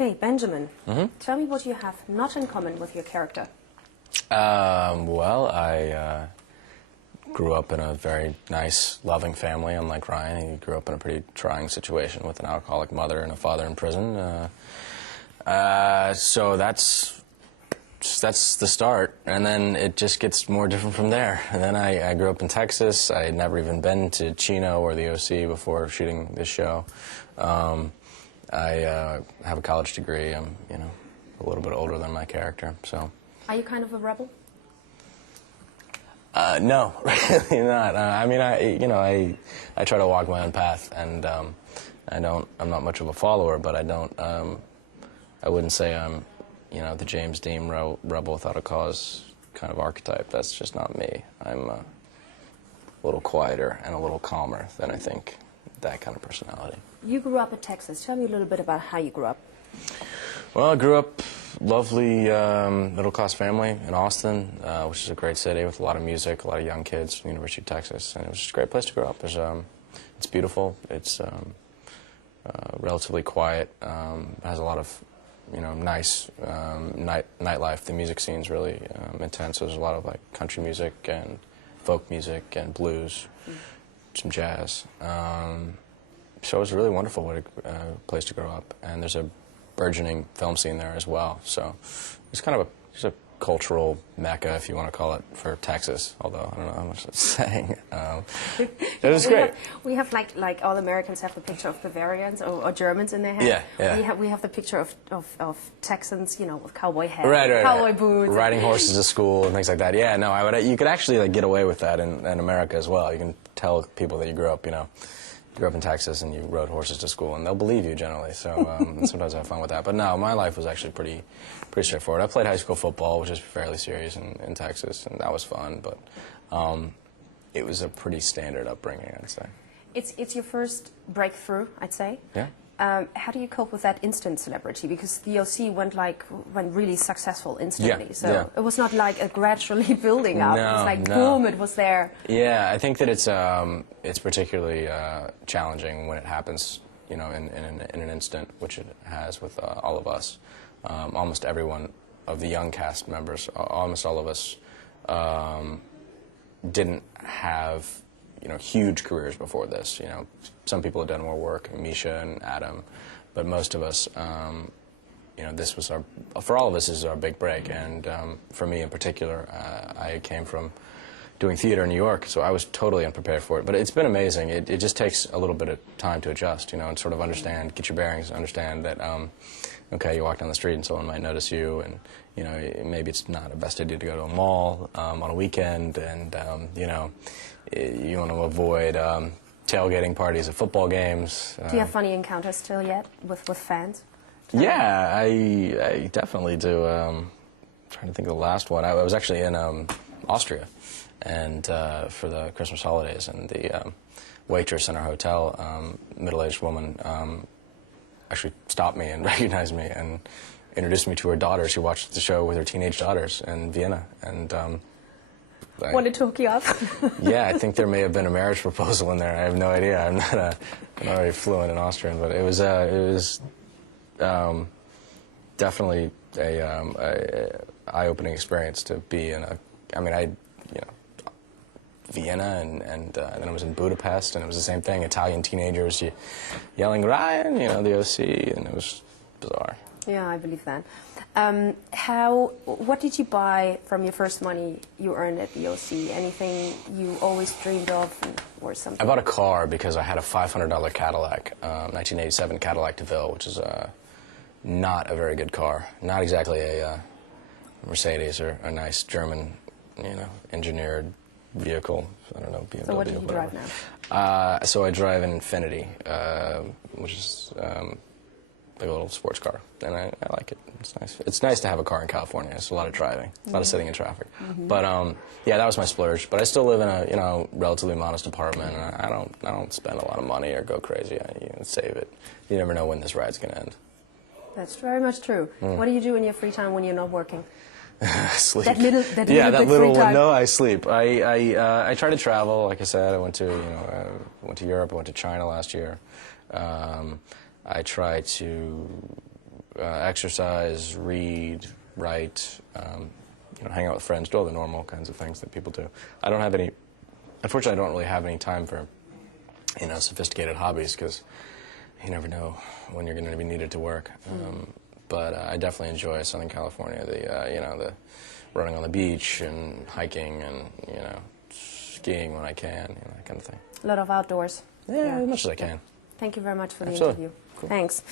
Okay, Benjamin, tell me what you have not in common with your character. Well, I grew up in a very nice, loving family, unlike Ryan. He grew up in a pretty trying situation with an alcoholic mother and a father in prison. So that's the start, and then it just gets more different from there. And then I grew up in Texas. I had never even been to Chino or the OC before shooting this show. I have a college degree. I'm, a little bit older than my character, so. Are you kind of a rebel? No, really not. I mean, I try to walk my own path, and I'm not much of a follower, but I wouldn't say I'm, the James Dean rebel without a cause kind of archetype. That's just not me. I'm a little quieter and a little calmer than I think that kind of personality. You grew up in Texas. Tell me a little bit about how you grew up. Well, I grew up lovely middle-class family in Austin, which is a great city with a lot of music, a lot of young kids from the University of Texas, and it was just a great place to grow up. It's beautiful. It's relatively quiet. It has a lot of nice nightlife. The music scene's really intense. There's a lot of country music and folk music and blues, some jazz. So it was a really wonderful place to grow up, and there's a burgeoning film scene there as well. So it's kind of a cultural mecca, if you want to call it, for Texas. Although I don't know how much that's saying. It was great. We have like all Americans have the picture of Bavarians or Germans in their head. Yeah. We have the picture of Texans, with cowboy hats, right, cowboy boots, riding horses to school and things like that. Yeah, no, you could actually get away with that in America as well. You can tell people that you grew up, in Texas and you rode horses to school, and they'll believe you generally. So sometimes I have fun with that. But no, my life was actually pretty straightforward. I played high school football, which is fairly serious in Texas, and that was fun. But it was a pretty standard upbringing, I'd say. It's your first breakthrough, I'd say. Yeah. How do you cope with that instant celebrity? Because the OC went really successful instantly. Yeah, so yeah. It was not like a gradually building up. No, it was like no. boom, it was there. Yeah, I think that it's particularly challenging when it happens, in an instant, which it has with all of us. Almost everyone of the young cast members, almost all of us, didn't have huge careers before this. Some people had done more work, Misha and Adam, but most of us, this was for all of us, this is our big break. And for me in particular, I came from doing theater in New York, so I was totally unprepared for it. But it's been amazing. It just takes a little bit of time to adjust, and sort of understand, get your bearings, understand that, okay, you walk down the street and someone might notice you, and maybe it's not the best idea to go to a mall on a weekend, and you want to avoid tailgating parties at football games. Do you have funny encounters still yet with fans? Yeah, I definitely do. I'm trying to think of the last one. I was actually in Austria, and for the Christmas holidays, and the waitress in our hotel, middle-aged woman, actually stopped me and recognized me and introduced me to her daughter. She watched the show with her teenage daughters in Vienna, and wanted to hook you up? Yeah, I think there may have been a marriage proposal in there. I have no idea. I'm not very fluent in Austrian, but it was definitely a eye-opening experience to be in Vienna, and then I was in Budapest, and it was the same thing. Italian teenagers yelling Ryan, the OC, and it was bizarre. Yeah, I believe that. What did you buy from your first money you earned at the OC? Anything you always dreamed of, or something? I bought a car because I had a $500 Cadillac, 1987 Cadillac DeVille, which is not a very good car. Not exactly a Mercedes or a nice German, engineered vehicle. I don't know, BMW. So what do you drive now? So I drive an Infiniti, which is like a little sports car, and I like it. It's nice. It's nice to have a car in California. It's a lot of driving, a lot of sitting in traffic. But yeah, that was my splurge. But I still live in a relatively modest apartment, and I don't spend a lot of money or go crazy. I save it. You never know when this ride's going to end. That's very much true. What do you do in your free time when you're not working? Sleep. That little free time. No, I sleep. I try to travel. Like I said, I went to went to Europe. I went to China last year. I try to exercise, read, write, hang out with friends, do all the normal kinds of things that people do. I don't have any, unfortunately, I don't really have any time for, sophisticated hobbies because you never know when you're going to be needed to work. But I definitely enjoy Southern California, the running on the beach and hiking and, skiing when I can, that kind of thing. A lot of outdoors. Yeah, as much as I can. Thank you very much for the Absolutely. interview. Cool. Thanks.